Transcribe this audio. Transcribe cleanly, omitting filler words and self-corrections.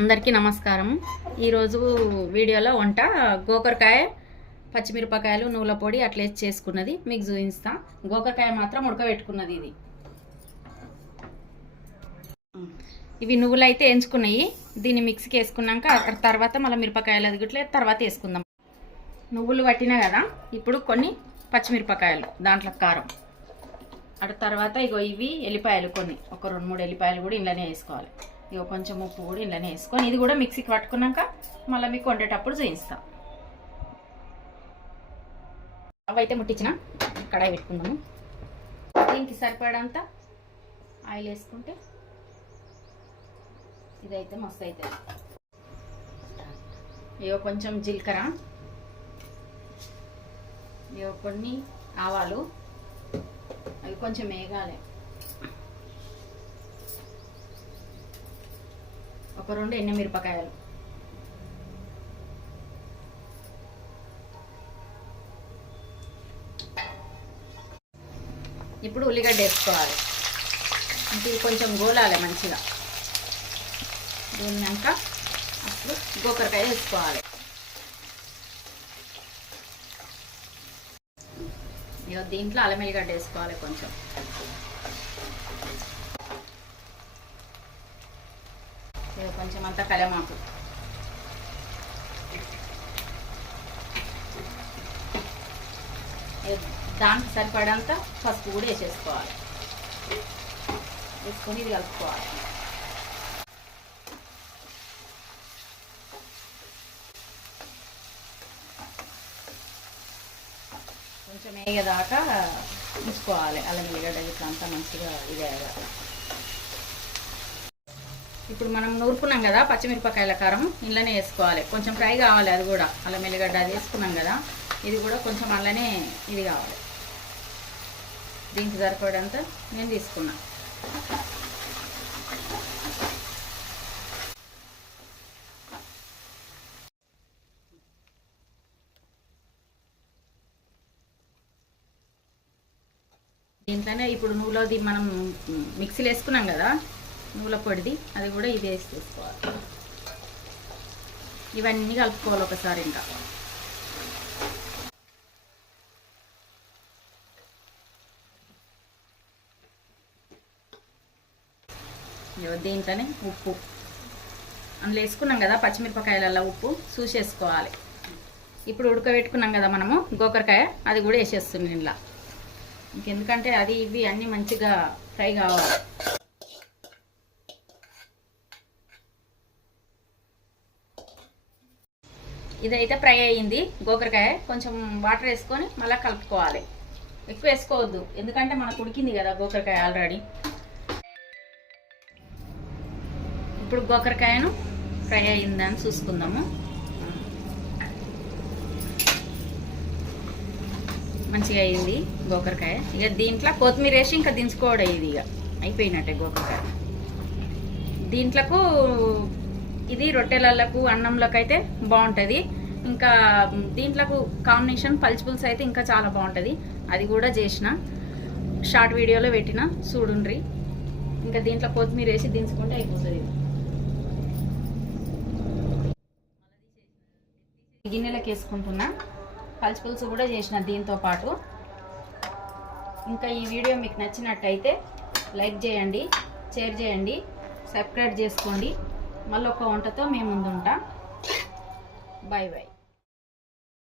అందరికీ నమస్కారం. ఈరోజు వీడియోలో వంట గోకరకాయ, పచ్చిమిరపకాయలు, నువ్వుల పొడి అట్లా చేసుకున్నది మీకు చూపిస్తా. గోకరకాయ మాత్రం ఉడకబెట్టుకున్నది. ఇవి నువ్వులు అయితే ఎంచుకున్నాయి. దీన్ని మిక్సీకి వేసుకున్నాక తర్వాత మళ్ళీ మిరపకాయలు అది గిట్ల తర్వాత వేసుకుందాం. నువ్వులు పట్టినా కదా, ఇప్పుడు కొన్ని పచ్చిమిరపకాయలు, దాంట్లో కారం, తర్వాత ఇవి ఎల్లిపాయలు, కొన్ని ఒక 2-3 ఎల్లిపాయలు కూడా ఇంట్లోనే వేసుకోవాలి. ఇక కొంచెం ఉప్పు కూడా ఇంట్లోనే వేసుకొని ఇది కూడా మిక్సీకి పట్టుకున్నాక మళ్ళీ మీకు వండేటప్పుడు చూపిస్తా. అవైతే ముట్టించిన కడాయి పెట్టుకుందాము. దీనికి సరిపడంత ఆయిల్ వేసుకుంటే ఇదైతే మస్తు అవుతుంది. ఇక కొంచెం జీలకర్ర, ఇక కొన్ని ఆవాలు, అవి కొంచెం వేగాలి. ఒక 2 ఎండుమిరపకాయలు, ఇప్పుడు ఉల్లిగడ్డ వేసుకోవాలి. ఇది కొంచెం గోలాలి మంచిగా. గోలినాక అప్పుడు గోకరకాయ వేసుకోవాలి. ఇక దీంట్లో అల్లం ఎల్లిగడ్డ వేసుకోవాలి కొంచెం. కొంచెం అంతా కలమాకు, దానికి సరిపడంతా పసుపు కూడా వేసేసుకోవాలి. వేసుకొని ఇది కలుపుకోవాలి. కొంచెం వేగదాకా ఉంచుకోవాలి. అల్లం ఎల్లిగడ్డ ఇట్లా అంతా మంచిగా ఇదేగా. ఇప్పుడు మనం నూరుకున్నాం కదా పచ్చిమిరపకాయల కారం, ఇంట్లోనే వేసుకోవాలి. కొంచెం ఫ్రై కావాలి. అది కూడా అల్లం ఎల్లిగడ్డ అది వేసుకున్నాం కదా, ఇది కూడా కొంచెం అల్లనే ఇది కావాలి. దీనికి సరిపడంత నేను తీసుకున్నా. దీంట్లోనే ఇప్పుడు నువ్వులోది మనం మిక్సీలో వేసుకున్నాం కదా నువ్వుల పొడిది, అది కూడా ఇది వేసి తీసుకోవాలి. ఇవన్నీ కలుపుకోవాలి ఒకసారి. ఇంకా దీంట్లోనే ఉప్పు అందులో వేసుకున్నాం కదా పచ్చిమిరపకాయలలో ఉప్పు చూసేసుకోవాలి. ఇప్పుడు ఉడకబెట్టుకున్నాం కదా మనము గోకరకాయ, అది కూడా వేసేస్తుంది ఇంట్లో. ఇంకెందుకంటే అది ఇవి అన్నీ మంచిగా ఫ్రై కావాలి. ఇదైతే ఫ్రై అయ్యింది గోకరకాయ. కొంచెం వాటర్ వేసుకొని మళ్ళీ కలుపుకోవాలి. ఎక్కువ వేసుకోవద్దు, ఎందుకంటే మనకు ఉడికింది కదా గోకరకాయ ఆల్రెడీ. ఇప్పుడు గోకరకాయను ఫ్రై అయ్యిందని చూసుకుందాము. మంచిగా అయ్యింది గోకరకాయ. ఇక దీంట్లో కొత్తిమీర వేసి ఇంకా దించుకోవడం. ఇది ఇక అయిపోయినట్టే గోకరకాయ. దీంట్లకు ఇది రొట్టెలకు, అన్నంలకు అయితే బాగుంటుంది. ఇంకా దీంట్లకు కాంబినేషన్ పల్చి పులుసు అయితే ఇంకా చాలా బాగుంటుంది. అది కూడా చేసిన షార్ట్ వీడియోలో పెట్టిన, చూడుండ్రి. ఇంకా దీంట్లో కొత్తిమీర వేసి దించుకుంటే అయిపోతుంది. గిన్నెలకు వేసుకుంటున్నా. పల్చి పులుసు కూడా చేసిన దీంతో పాటు. ఇంకా ఈ వీడియో మీకు నచ్చినట్టయితే లైక్ చేయండి, షేర్ చేయండి, సబ్స్క్రైబ్ చేసుకోండి. మళ్ళీ ఒక వంటతో మేము ముందుంటా. Bye bye.